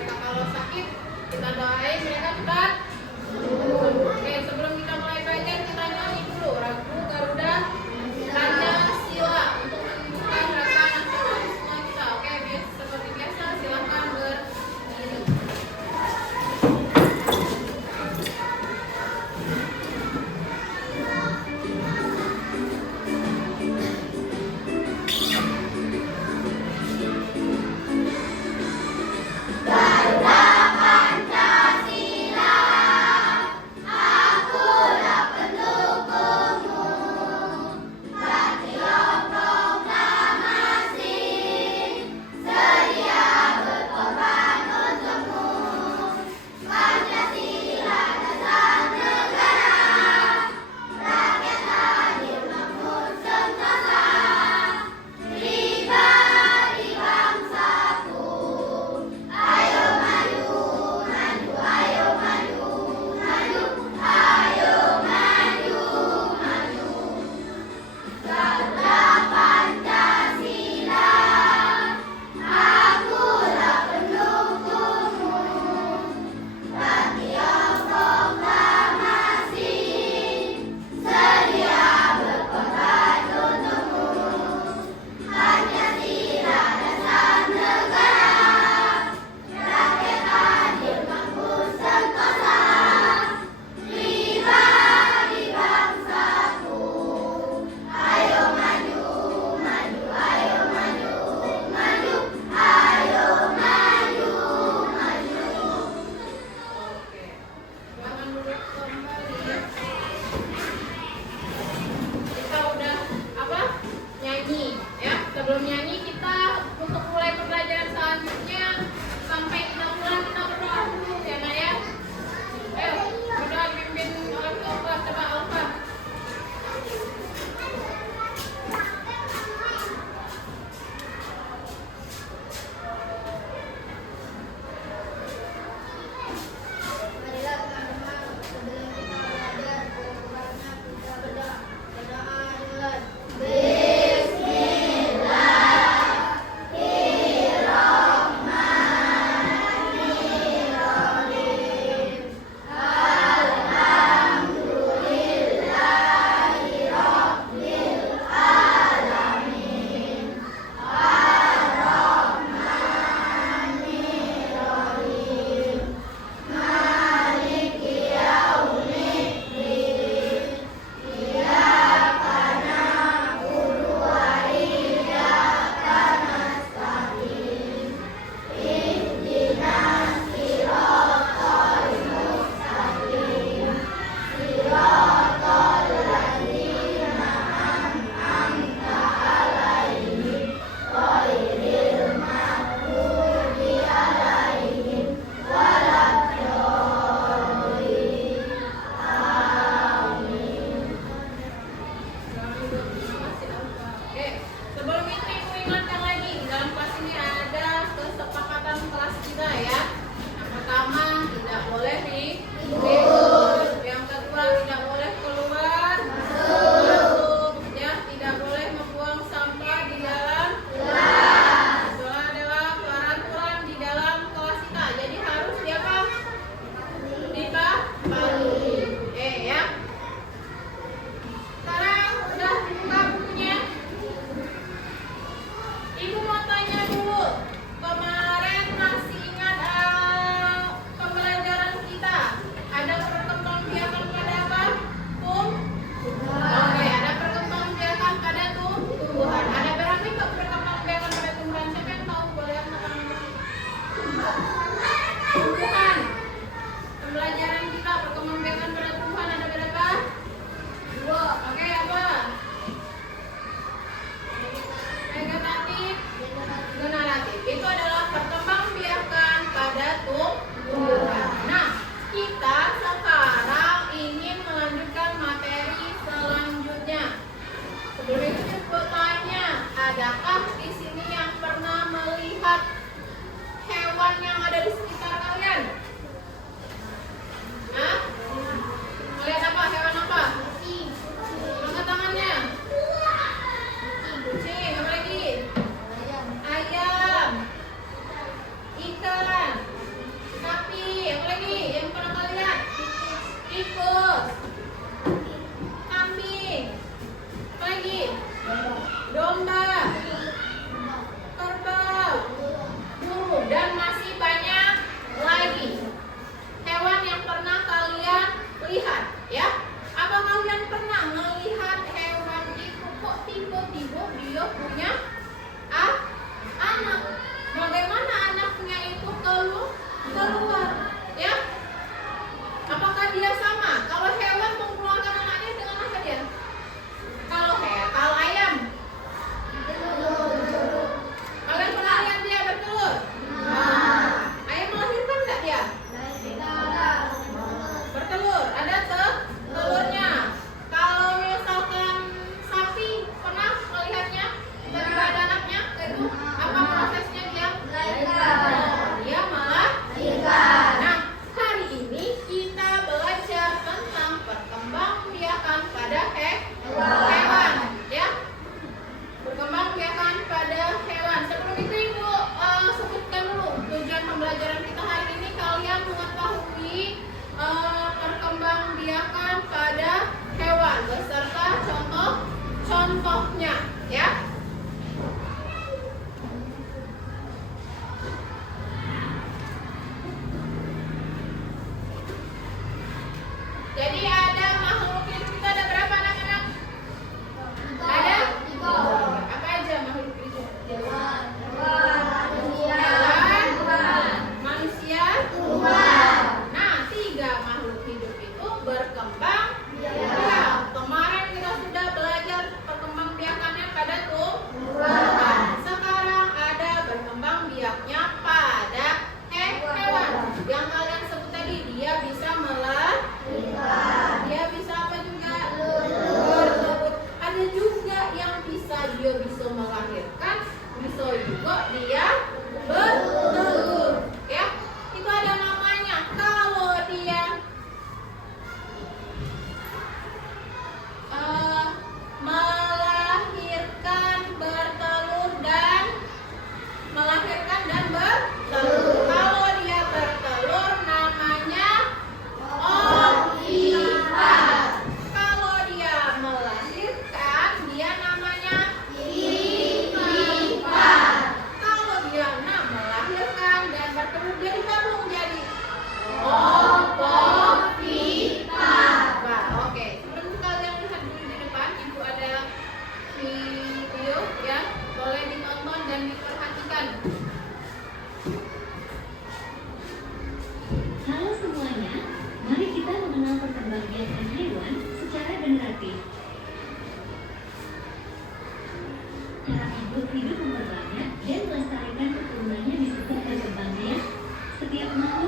mereka kalau sakit kita doain mereka cepat sembuh. Oke, sebelum kita mulai belajar kita nyanyi dulu lagu Garuda Pancasila untuk menumbuhkan rasa nasionalisme kita. Oke, seperti biasa silahkan bernyanyi. Garuda Pancasila,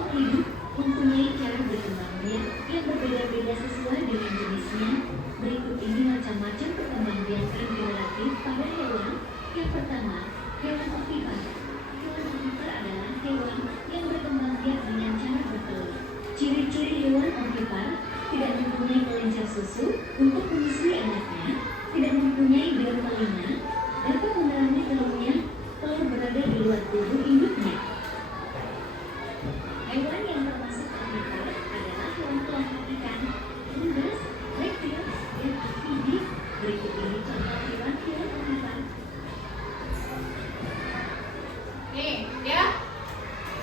Makhluk hidup mempunyai cara berkembang biak yang berbeda-beda sesuai dengan jenisnya. Berikut ini macam-macam perkembangbiakan generatif pada hewan. Yang pertama, hewan ovipar. Hewan ovipar adalah hewan yang berkembang biak dengan cara bertelur. Ciri-ciri hewan ovipar: tidak mempunyai kelenjar susu untuk menyusui anaknya, tidak mempunyai biang telinga, dapat menerangi telurnya, telur berada di luar tubuh induknya. Hewan yang termasuk ovipar adalah hewan kelompok ikan, unggas, reptil, dan amfibi. Berikut ini contoh hewan ovipar. Nih, ya.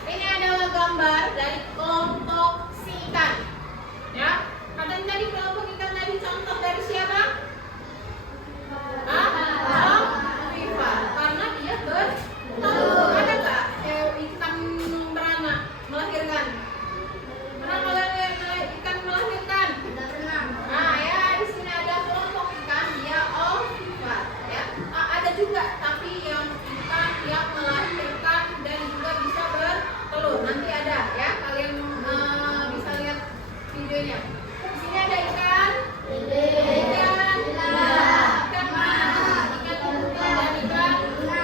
Ini adalah gambar dari kelompok si ikan. Ya. Katanya tadi kelompok ikan tadi contoh dari siapa? Ovipar. Karena dia bertelur. Ada nggak ikan beranak melahirkan? Pernah ikan melahirkan? Tidak pernah. Nah, ya di sini ada kelompok ikan dia ovipar. Ya. Ada juga tapi yang ikan yang melahirkan dan juga bisa bertelur. Nanti ada ya, kalian bisa lihat videonya. Di sini ada ikan, ikan mas, ikan tuna dan ikan tuna.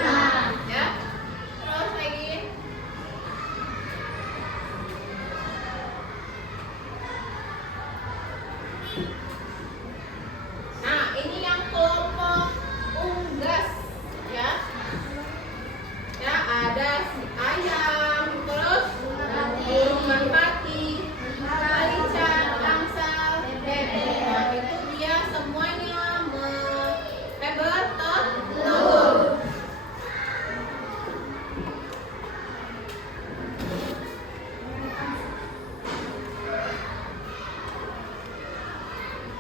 Ya. Terus lagi. Nah, ini yang kelompok unggas, ya. Ya, ada si ayam, terus burung merpati, macan, angsal, bebek. Nah, itu dia semuanya bertelur.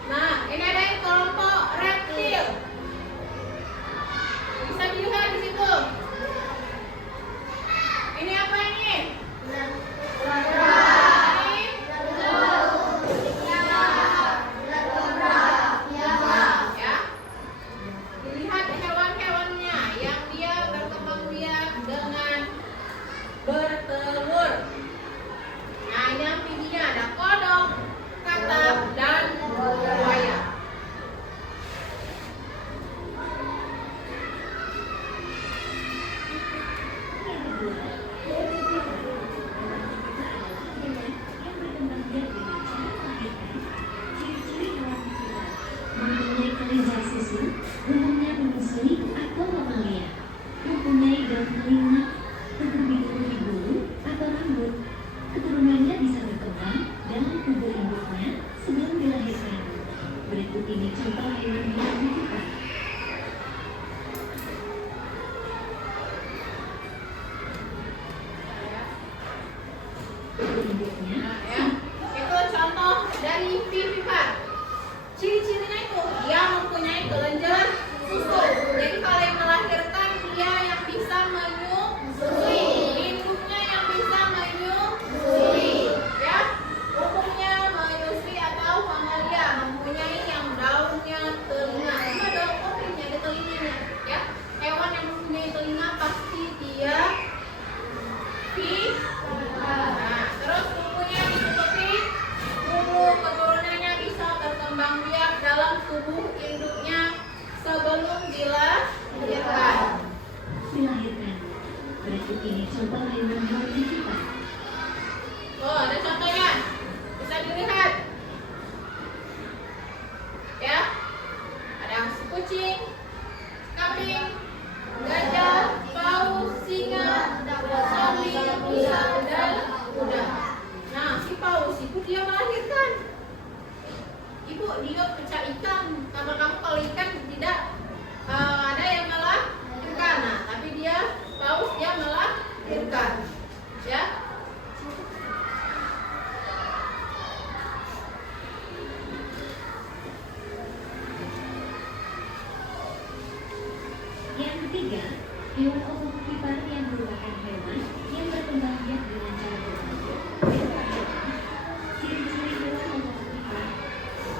Nah, ini ada yang kelompok reptil. Bisa dilihat di situ. Ini apa ini? Ya. Dilihat hewan-hewannya yang dia berkembang biak dengan bertelur. Nah, ini amfibinya ada kodok, katak, dan buaya. Mempunyai kelenjar susu, umumnya menyusui atau mamalia. Mempunyai daun telinga, tubuh bulu atau rambut. Keturunannya bisa berkembang dalam tubuh induknya sebelum dilahirkan. Berikut ini contoh hewan ovipar. Induknya Nah, ya. Itu contoh dari vivipar. Ciri-cirinya itu dia mempunyai kelenjar susu. Jadi kalau yang melahirkan dia yang bisa menyusui, induknya yang bisa menyusui, ya. Umumnya menyusui atau mamalia, mempunyai yang daunnya telinga. Itu ada kupingnya, ada telinganya, ya. Hewan yang mempunyai telinga pasti dia vivipar. Nah, terus tubuhnya ditutupi bulu, keturunannya bisa berkembang biak dalam tubuh induknya sebelum dilahirkan. Berikut ini contoh hewan ovipar. Oh, ada contohnya. Bisa dilihat. Ya. Ada kucing, kambing, gajah, paus, singa, sapi, rusa, dan kuda. Nah, si paus itu dia melahirkan. Ibu, dia pecah ikan. Karena kamu kalau ikan tidak ada yang melahirkan. Nah, tapi dia paus dia melahirkan. Ya. Yang ketiga, hewan ovipar yang merupakan hewan yang berkembang biak dengan cara bertelur. Yang pertama, ciri-ciri hewan ovipar: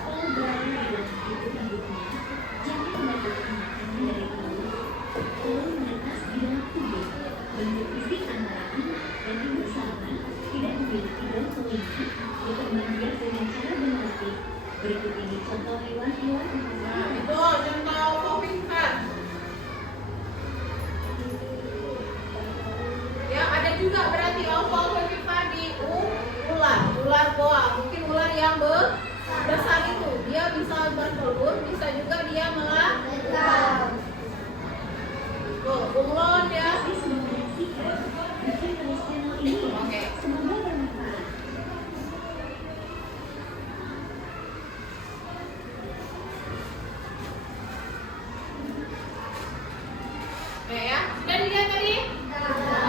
telur berada di dalam tubuh induknya, janin mendapatkan makanan dari telur, telur menetas di dalam tubuh, bentuk fisik antara anak dan induk sama tidak memiliki dan telinga berkembang biak dengan cara berlatih. Berikut ini contoh hewan-hewan Nah, itu contoh ovipar. Ya, ada juga berarti ovipar di ular boa. Mungkin ular yang besar itu dia bisa bertelur, bisa juga dia melahirkan. Tuh, bunglon ya. Kasih sudah menyaksikan. Dukung terus channel ini ya. Oke. Semoga bermanfaat. Ya, sudah dilihat tadi?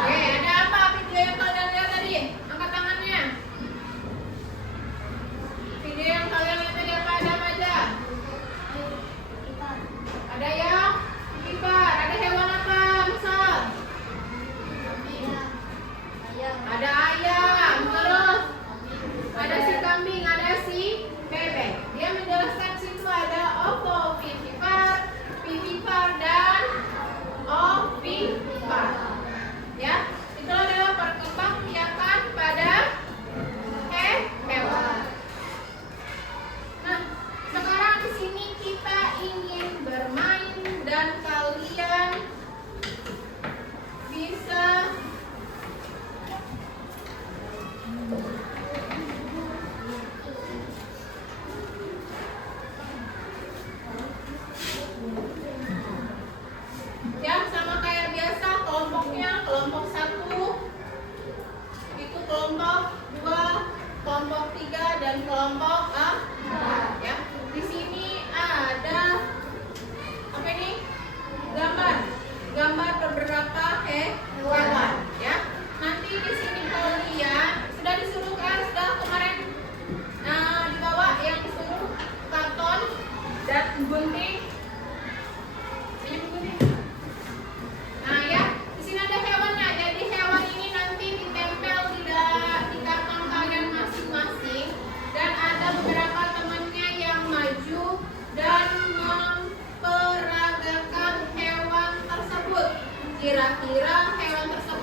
Oke, ada apa video yang kalian lihat tadi? Angkat tangannya. Video yang kalian lihat tadi apa aja? Ada yang kipar, ada hewan apa? Misal? Ada ayam, terus ada si kambing, ada si bebek. Dia menjelaskan situ ada vivipar dan ovipar. Ya, itu adalah perkembangbiakan pada hewan. Nah, sekarang di sini kita ingin bermain dan kalian bisa ya sama kayak biasa kelompoknya, kelompok 1 itu kelompok 2, kelompok 3 dan kelompok 4 ya. Di sini ada apa ini? Gambar beberapa hewan ya. Nanti di sini kalian sudah disuruh kan, sudah kemarin dibawa yang disuruh karton dan gunting. Ini gunting. Nah ya, di sini ada hewannya. Jadi hewan ini nanti ditempel di karton kalian masing-masing dan ada beberapa temannya yang maju dan memperagakan hewan tersebut. Kira-kira hewan tersebut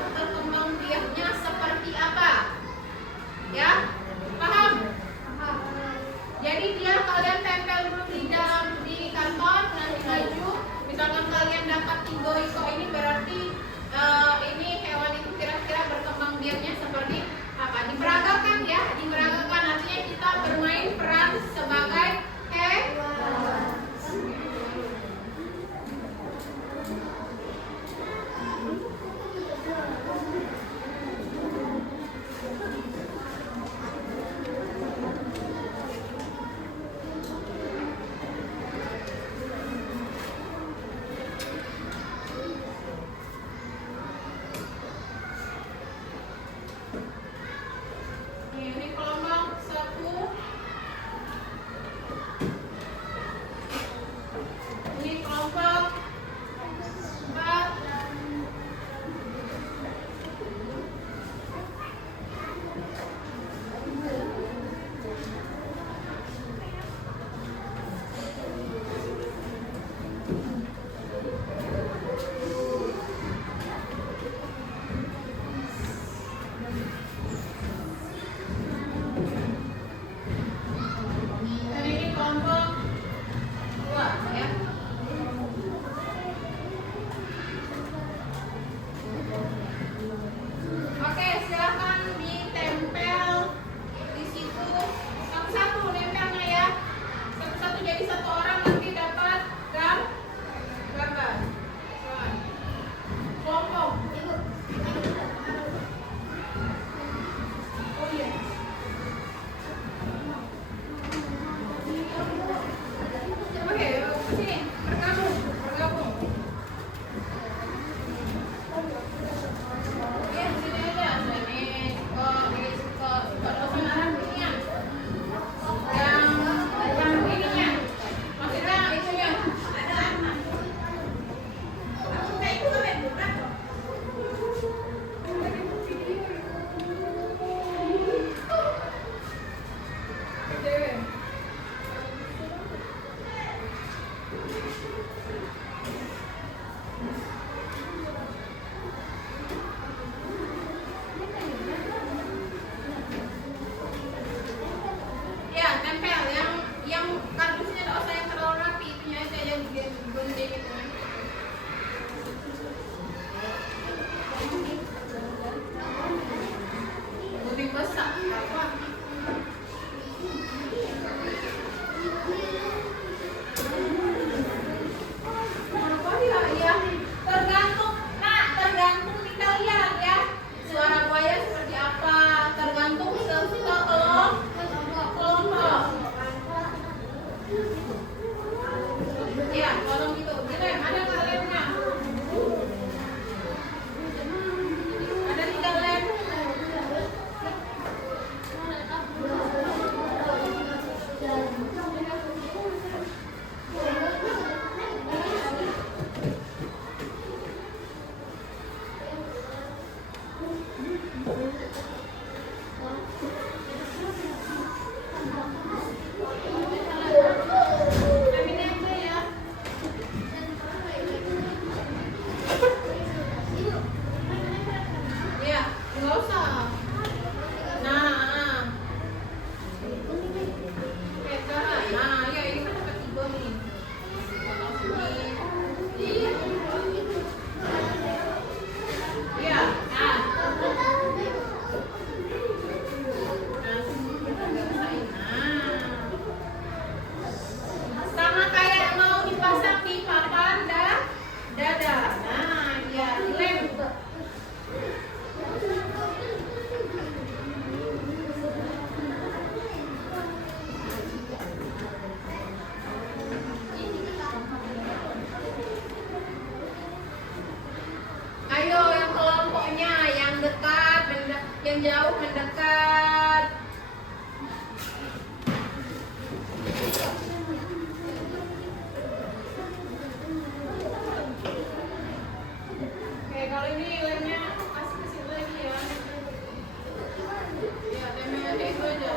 itu aja.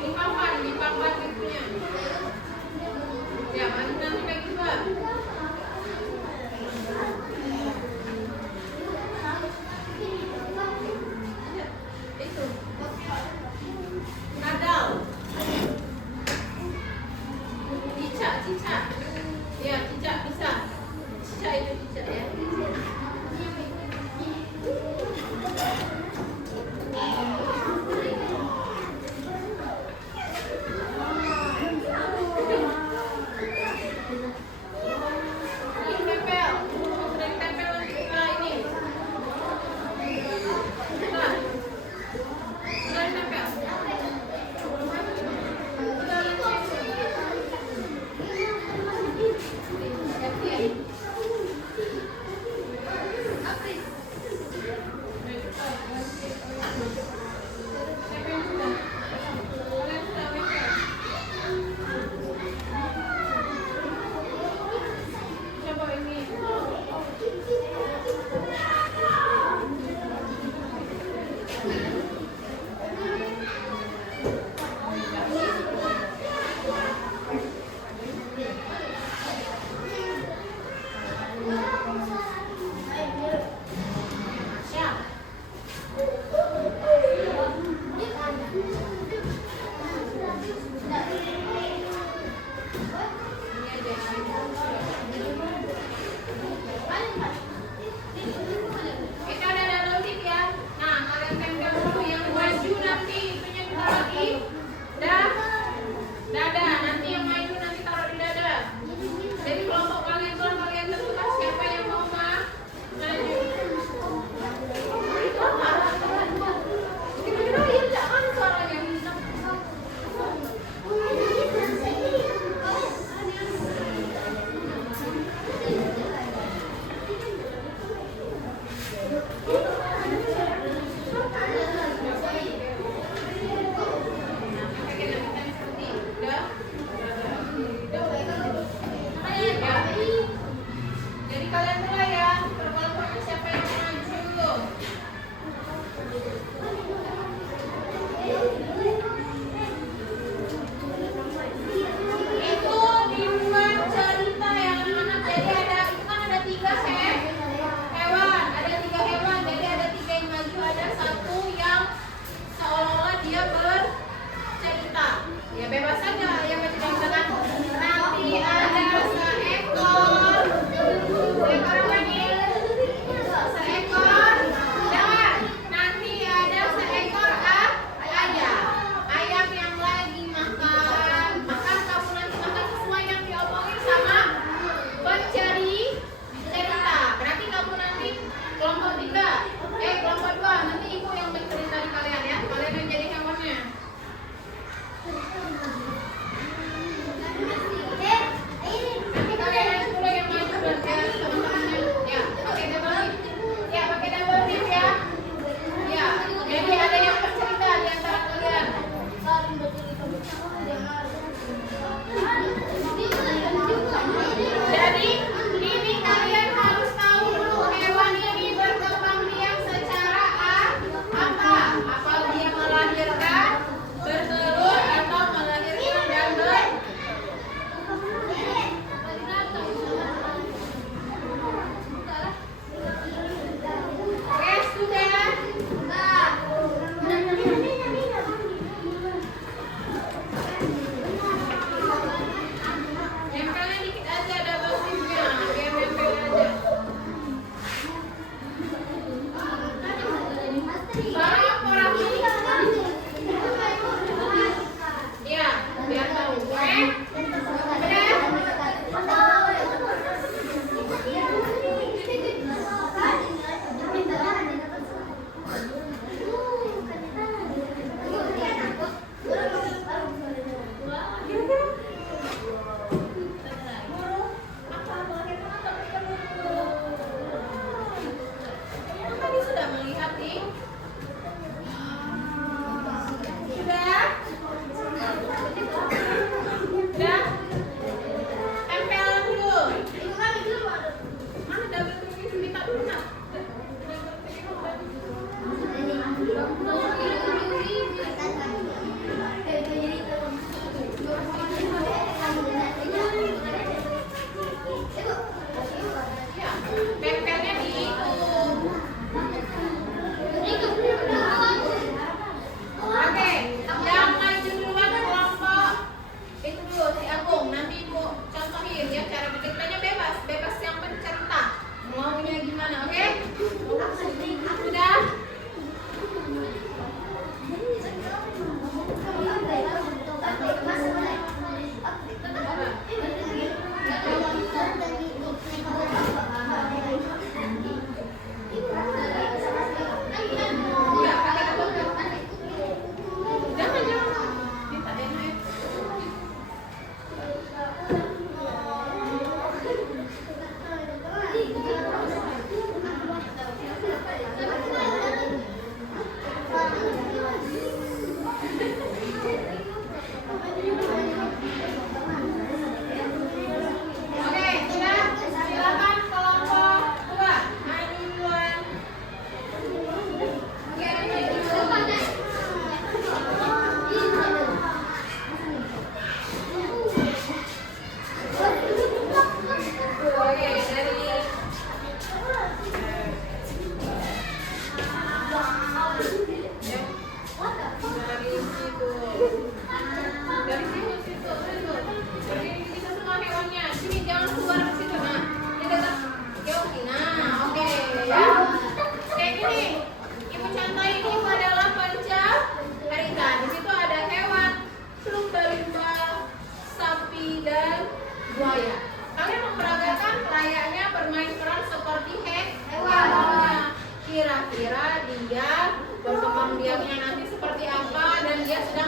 Dipangkan itunya. Ya, nanti kayak gitu lah. Itu. Kadal. Cicak. Ya, cicak bisa. Cicak itu cicak ya.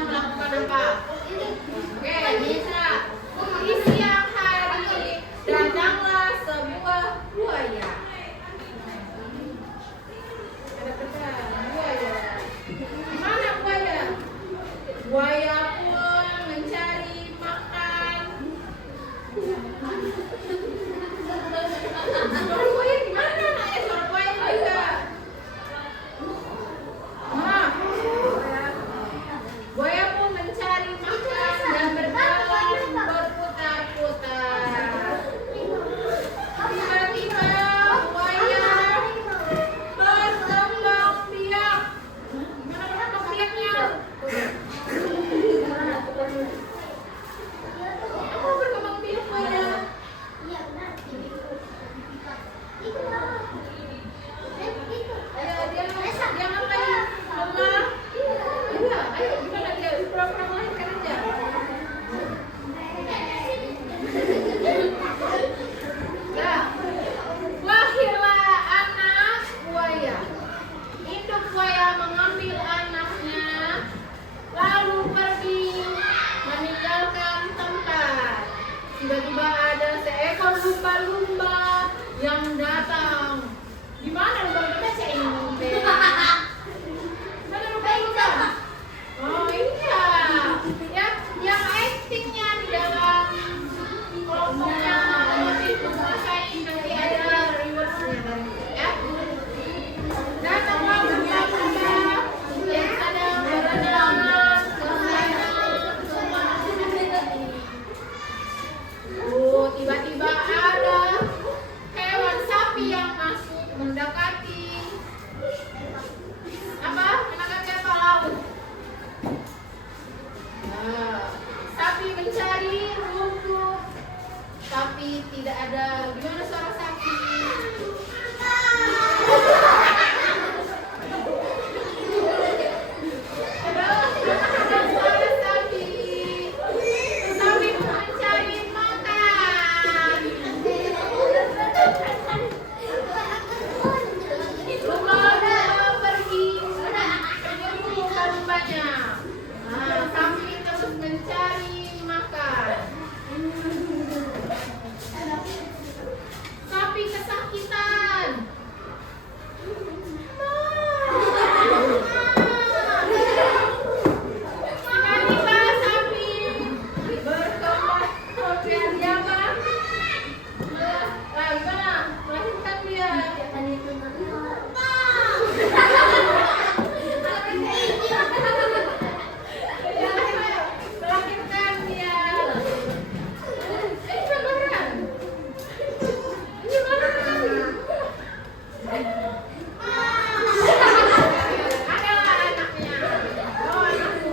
melakukan apa? Oke, bisa. Di siang hari datanglah sebuah buaya. Ada peta buaya. Mana buaya? Buaya pun mencari makan. Suara buaya gimana? Suara buaya juga. Nah, buaya pun mencari makan dan berjalan berputar-putar. Tiba-tiba buaya berkembang biak. Gimana berkembang biaknya? Apa berkembang biak buaya? Dia ngapain? Lemah? Iya, ayo gimana dia? Pura-pura melahirkan aja. Nah, lahirlah anak buaya. Induk buaya mengambil anaknya, lalu pergi meninggalkan tempat. Tiba-tiba ada seekor lumba-lumba yang datang. Gimana lumba-lumba cek ini? Mana lumba-lumba? Oh iya, yang actingnya di dalam kelompoknya itu selesai nanti ada rewardnya ya. Datanglah lumba-lumba yang sedang berenang ke sana. Oh, tiba-tiba ada hewan sapi yang masuk mendekati mendekati apa laut. Nah, sapi mencari rumput, tapi tidak ada. Gimana suara sapi? Ada suara sapi. Sapi pun mencari makan. Lumba-lumba pergi menyebut lumba-lumbanya. Nah, sapi terus mencari makan. Sapi kesakitan. Tiba-tiba sapi bertobat biar dia apa? Gimana? Melahirkan dia. Melahirkan dia. Beneran. Gimana? Adalah anaknya. Oh, anakku.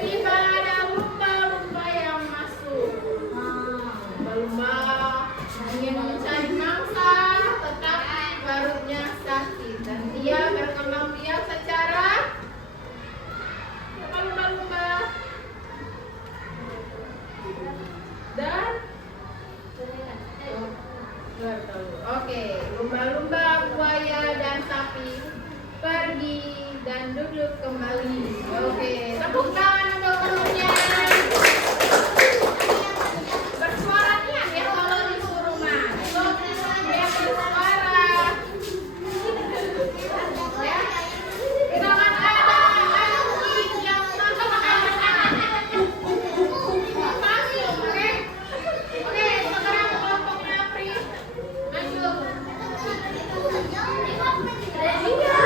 Tiba ada lumba-lumba yang masuk. Lumba-lumba ingin mencari mangsa, tetapi perutnya sakit dan dia berkembang biak secara lumba-lumba dan oke, lumba-lumba, buaya dan sapi pergi dan duduk kembali. Oke, tepuk tangan untuk temennya. Bersuara niat ya kalau disuruh mah. Dia bersuara. Ya. Jangan ada anjing yang masuk masuk, oke? Oke, sekarang kelompoknya Apri. Masuk. Iya.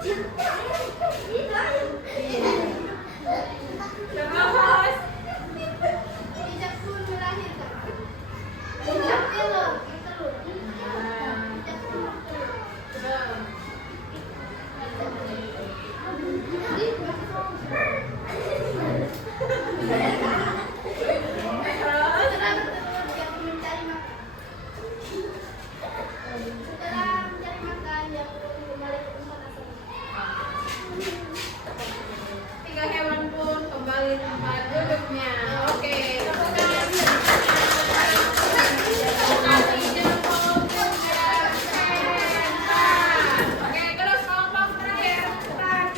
Terus. Tiga hewan pun kembali tempat duduknya. Oke, tepuk tangan. Kaki jempol gerak sehat. Oke, terus kelompok terakhir. Cepat.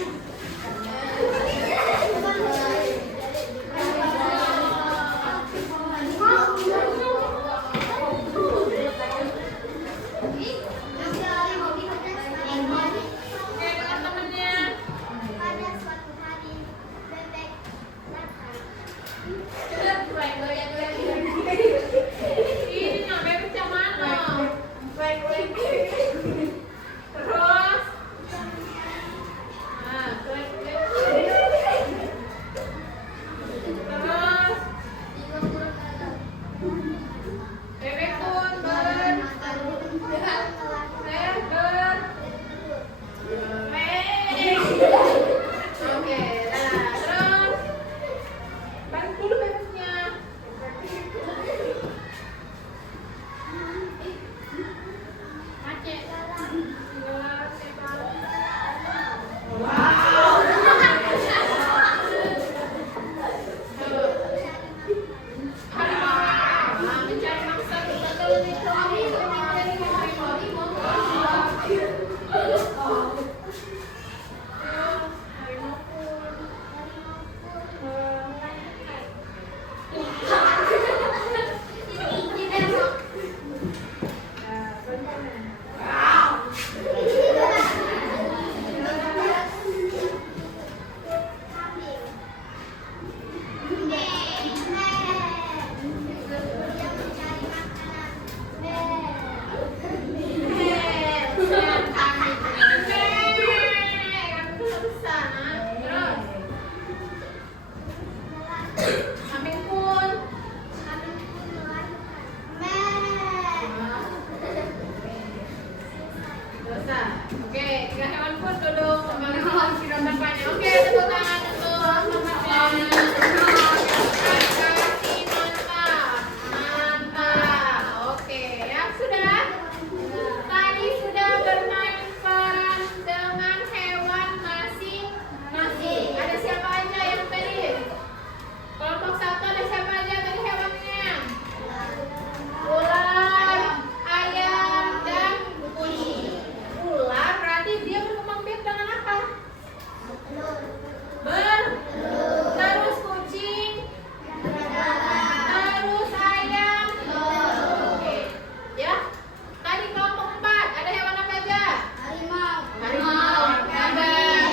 Oke, dengan temennya. Pada suatu hari, bebek datang. Ini nyampe macam mana? Terus. Nah, terus. Bebek pun ber. Oke, nah, terus. Balik dulu bebeknya. Macet. Gelas, mencari mangsa betul itu. Kambing pun. Dosa. Oke, tiga hewan pun duduk kembali ke tempatnya. Oke, tepuk tangan untuk temannya. Kasih mantap, mantap. Oke, ya sudah. Tadi sudah bermain peran dengan hewan masing-masing. Ada siapa aja yang tadi? Kelompok satu ada siapa aja tadi hewannya? Ular, ayam, dan kucing. Ular berarti dia berkembang biak dengan apa? Terus kucing, terus ayam. Oke, ya. Tadi kelompok 4 ada hewan apa aja? Harimau, gagak.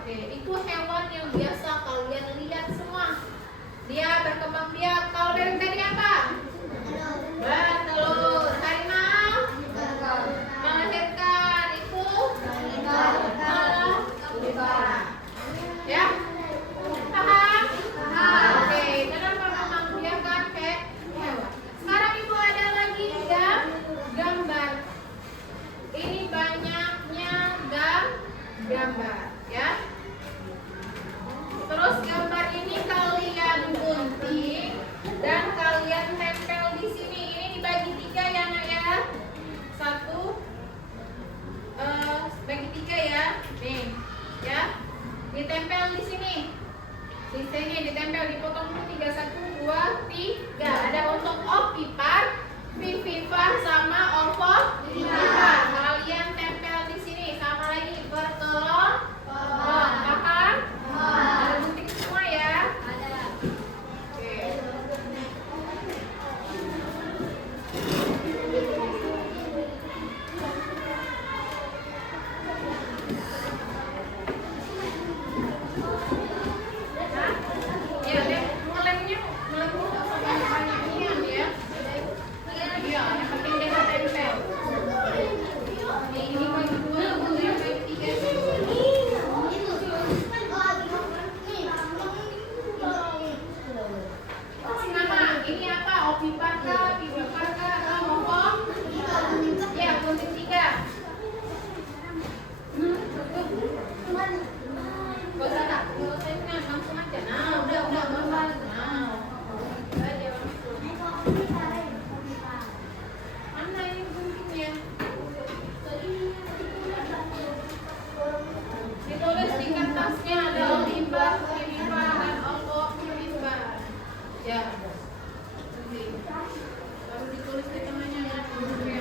Oke, itu hewan yang biasa kalian lihat semua. Dia berkembang biak. Kalau bebek tadi apa? Bertelur. Harimau melahirkan. Itu melipara. Ya? Paham? Oke, dalam berkembang biak kan kayak hewan. Sekarang ibu ada lagi gambar. Ini banyaknya gambar, ya. Terus gambar ini kalian gunting dan kalian tempel di sini. Ini dibagi 3 ya, Nak ya. 1 bagi 3 ya. Nih, ya. Ditempel di sini. Di sini ditempel, dipotong 3, 1, 2, 3. Ada untuk ovipar, vivipar sama ovovivipar. Kalian tempel di sini sama lagi berkelok. Paham? Ada gunting semua ya. Oke. Ya, deh, ngelemnya nggak sampai banyak ya. Iya, yang penting dia tempel. Gak usah tak, gak usah ingat, langsung aja. Nah, udah gambar. Nah, aja langsung. Mana ini guntingnya? Ditulis di kertasnya ada Olimpar, Olimpar, dan Olimpar. Ya. Nanti. Baru ditulis di tengahnya ya. Oke.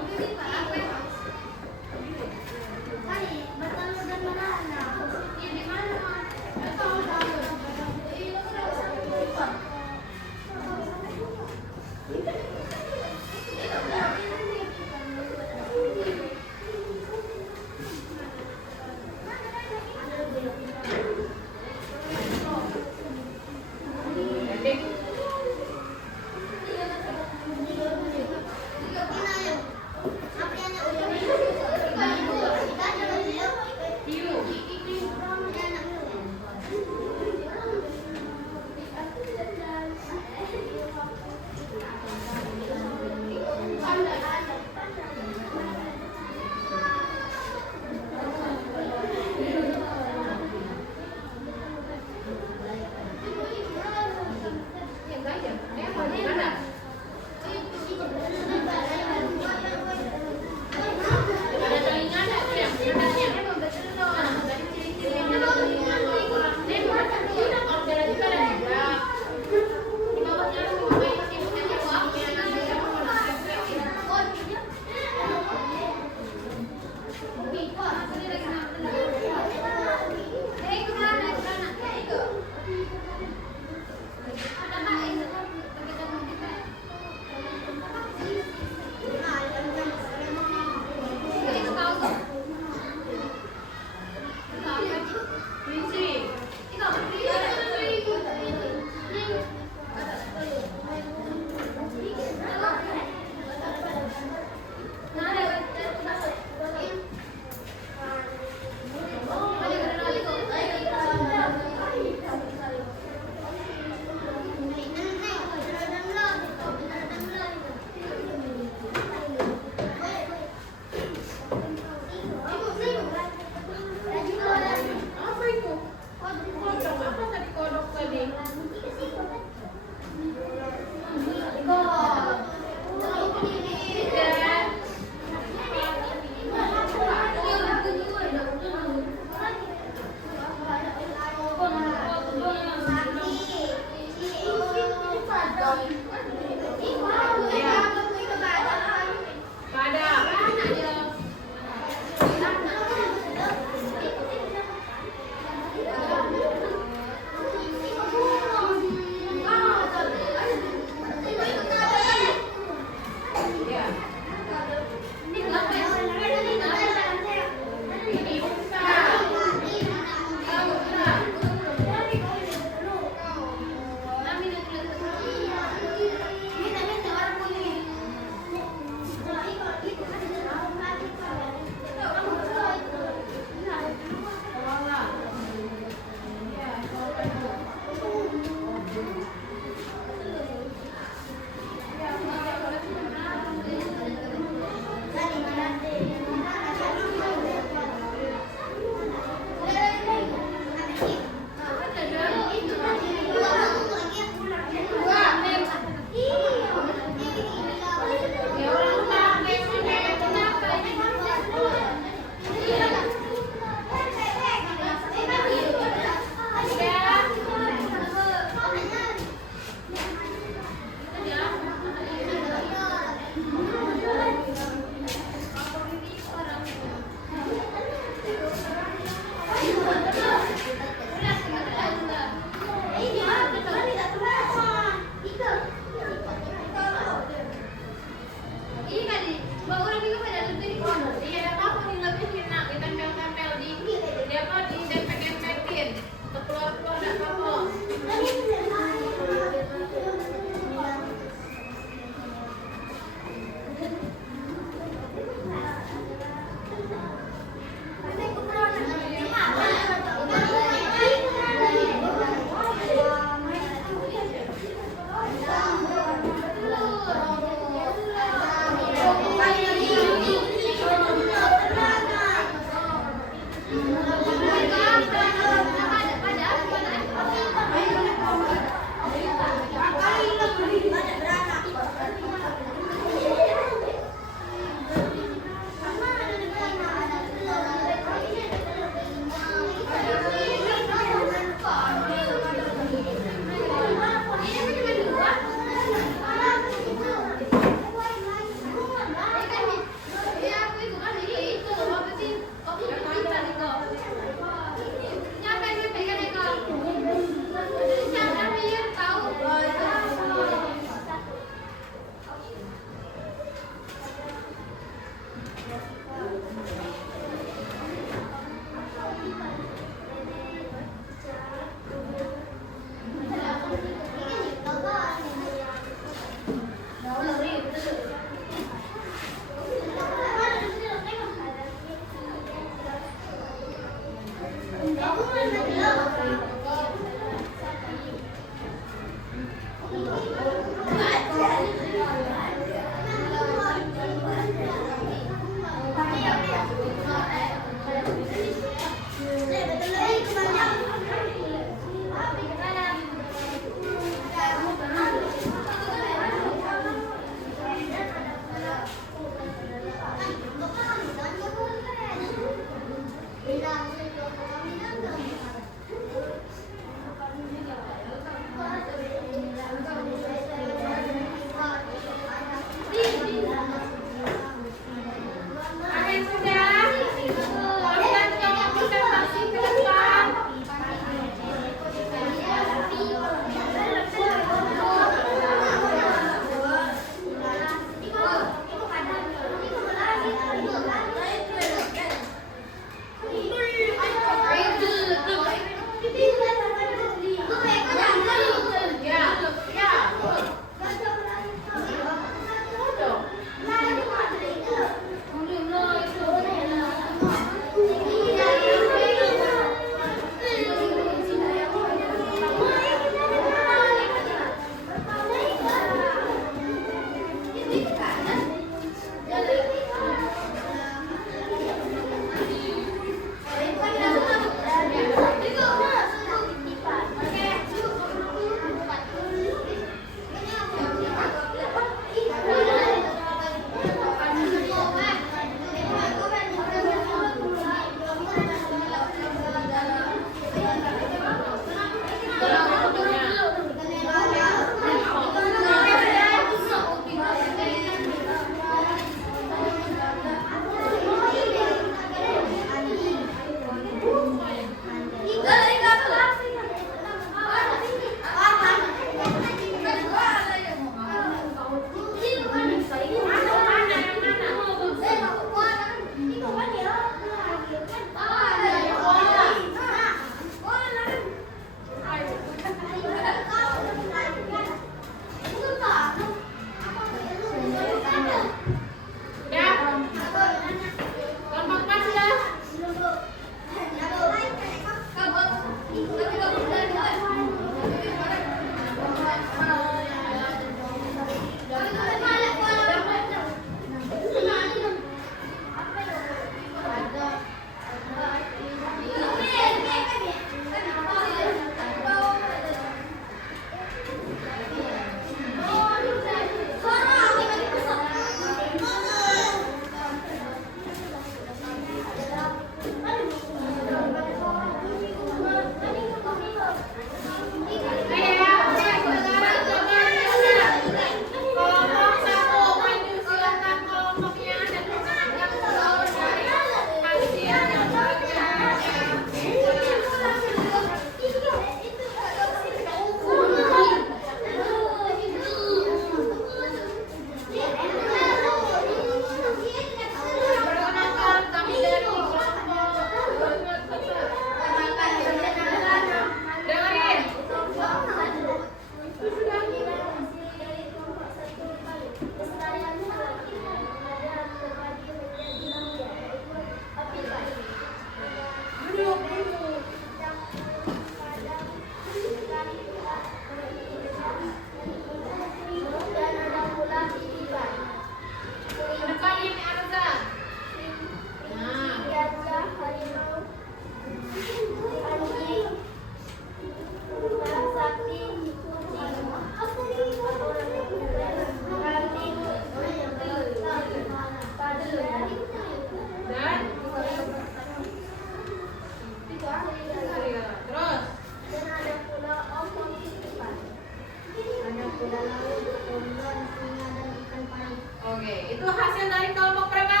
bunglon, singa, dan ikan pari. Oke, itu hasil dari kelompok berapa?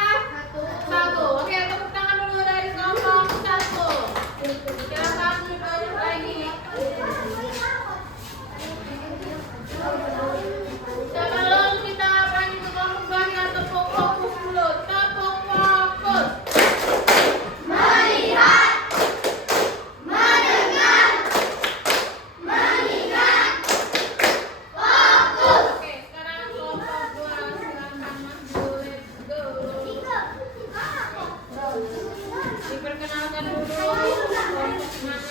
Satu. Oke, tepuk tangan dulu dari kelompok satu. Silakan dibanyak lagi. Sebelum kita lanjut ke kelompok dua, kita tepuk fokus dulu. Tepuk fokus. Melihat, mendengar, mengingat, fokus. Oke, sekarang kelompok dua silakan maju. Let's go. Diperkenalkan dulu kelompok mana.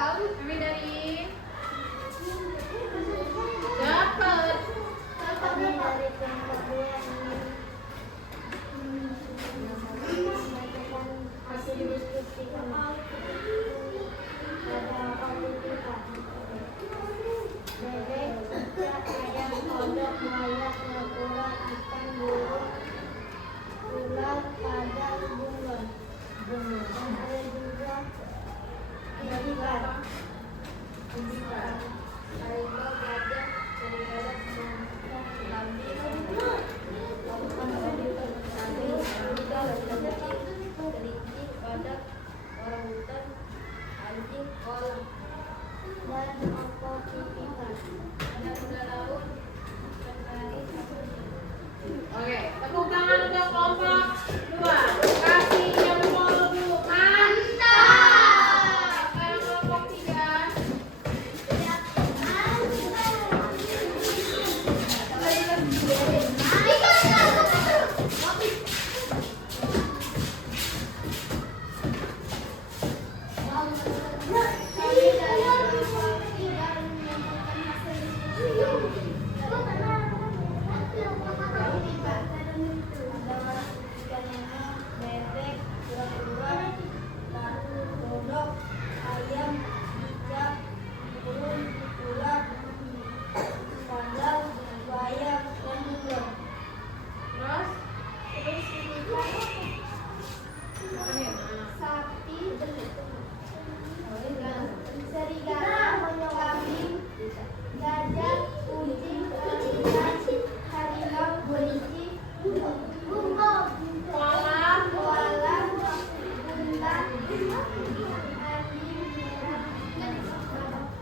Kami dari dapat. Oke, tepuk tangan untuk kelompok dua. Kasih jempol dulu. Mantap. Sekarang kelompok tiga.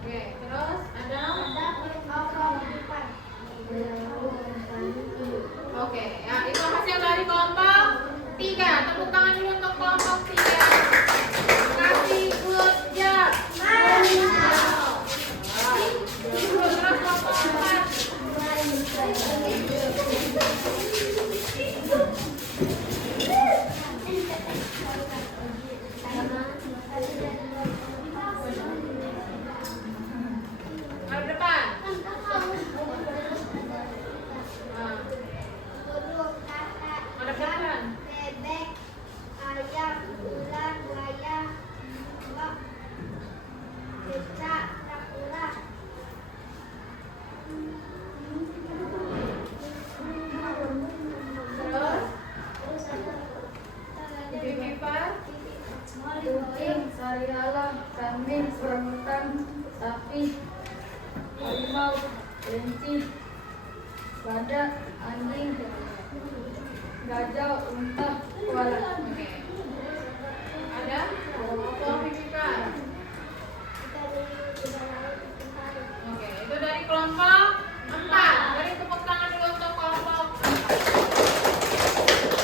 Oke, terus ada. Oke, ya itu hasil dari kelompok tiga. Tepuk tangan dulu untuk kelompok tiga. Kasih good job. Terus kelompok empat. Ada depan. Ada depan. Bebek, ayam, ular, buaya, mbak, cicak, kura-kura. Terus pipi pipar. Kucing, serigala, kambing, orangutan, sapi, harimau, kelinci, badak, anjing, gajah, unta, koala. Oke. Ada opo pipipar. Oke, itu dari kelompok empat. Beri tepuk tangan dulu untuk kelompok empat.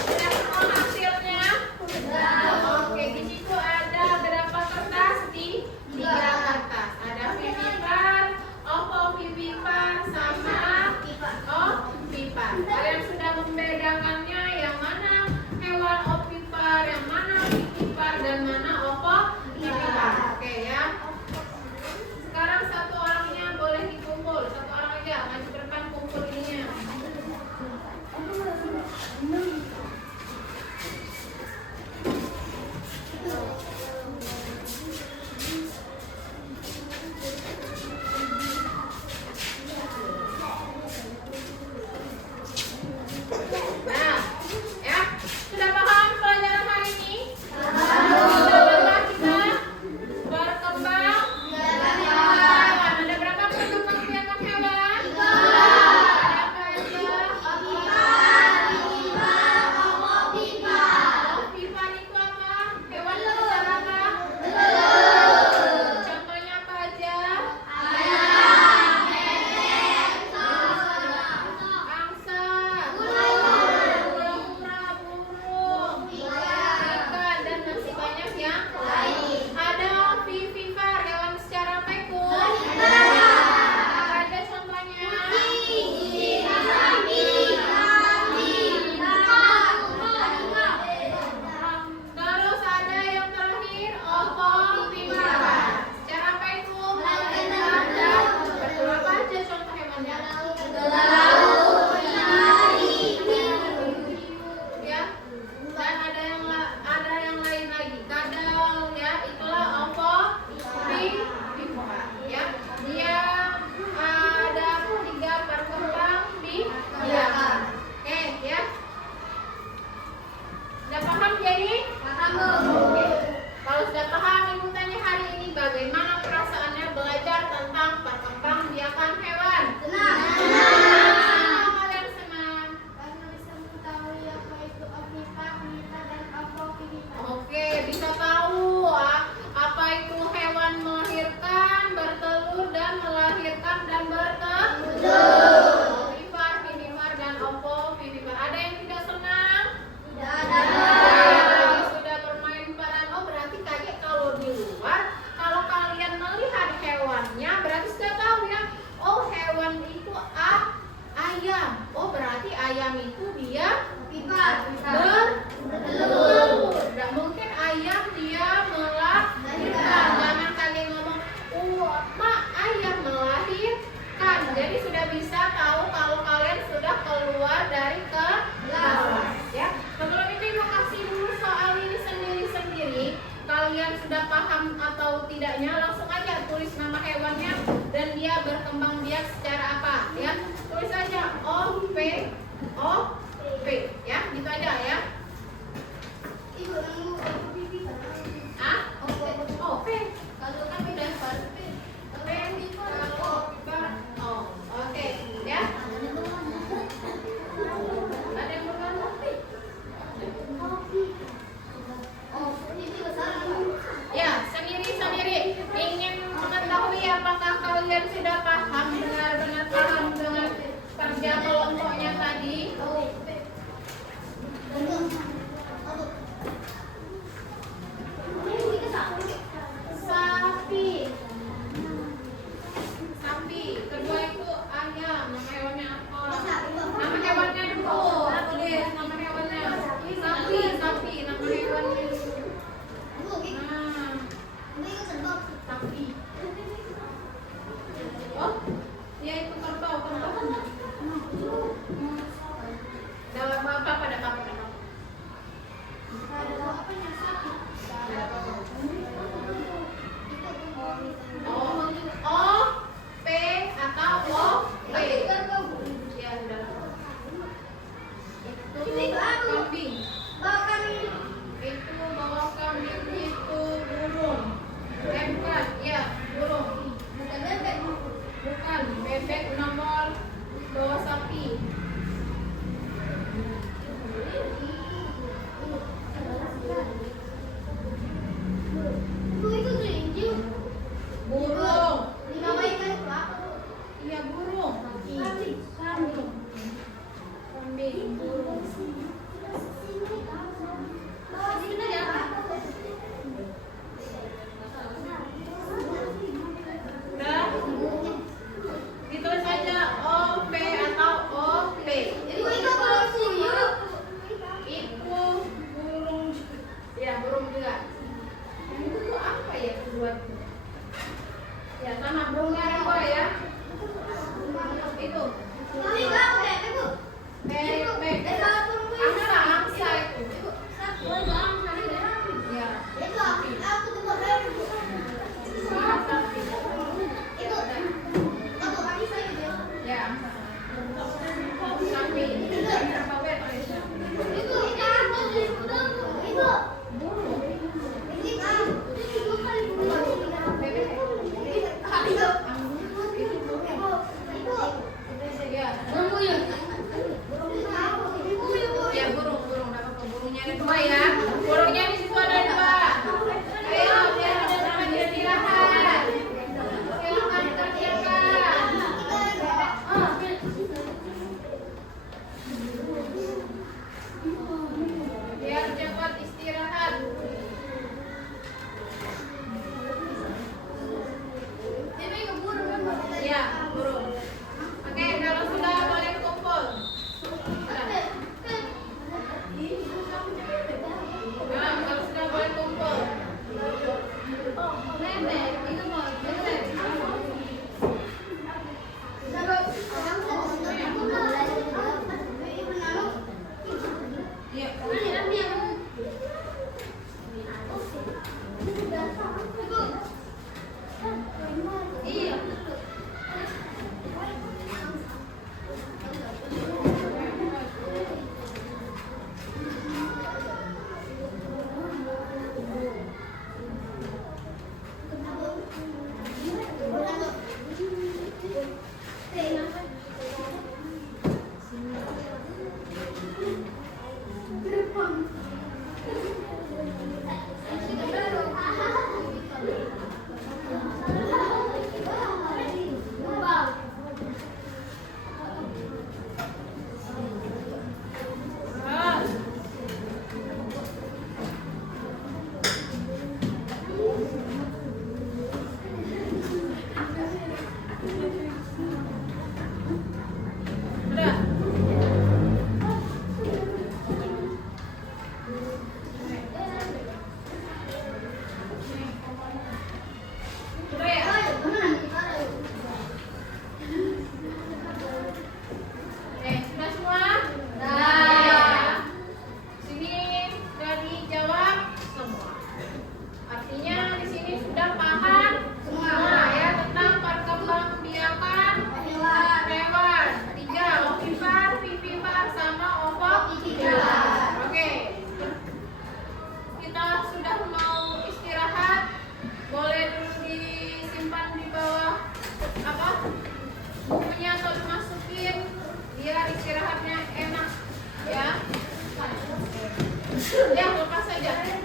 Sudah semua hasilnya? Sudah. Oke, di situ ada berapa kertas? Tiga kertas. Ada pipipar, opo pipipar, sama opipar. Kalian sudah membedakannya yang mana hewan opipar, yang tidaknya, langsung aja tulis nama hewannya dan dia berkembang biak secara apa ya. Tulis aja O P ya, gitu aja ya. Ibu nemu pipi. Ah, O P. Kalau kan udah pasti P kalau oh, oke ya. Ada yang bergabung? Ya, sendiri-sendiri ingin mengetahui apakah kalian sudah paham, benar-benar paham dengan kerja kelompoknya tadi? Sapi. Kedua itu ayam. Nama hewannya apa? Nama hewannya dulu. Tulis nama hewannya. Sapi. Nama hewannya dulu. Nah, sapi. Oh, ya itu kerbau. Dalam apa pada kamu? O P atau O P? Ya sudah. Itu kambing. Itu bawa kambing itu burung. Bukan, ya burung. Bukan bebek nomor bawa sapi. Burung. Iya burung. Kambing, burung. Udah. Ditulis saja O P atau O P. Itu burung. Ya burung juga. Yang itu tuh apa ya kedua? Ya sama burungnya ada dua ya. Itu. Bebek. Angsa itu. Ya. Sapi. Ya. Sapi. Berapa bebek? Burung. Ya burung dapat burungnya ada dua ya. Burungnya di situ ada dua. Ayo biar ada teman istirahat. Silakan kerjakan. Biar cepat istirahat. Ya burung. Oke, kalau sudah boleh kumpul. Sudah. Ya, lepas saja.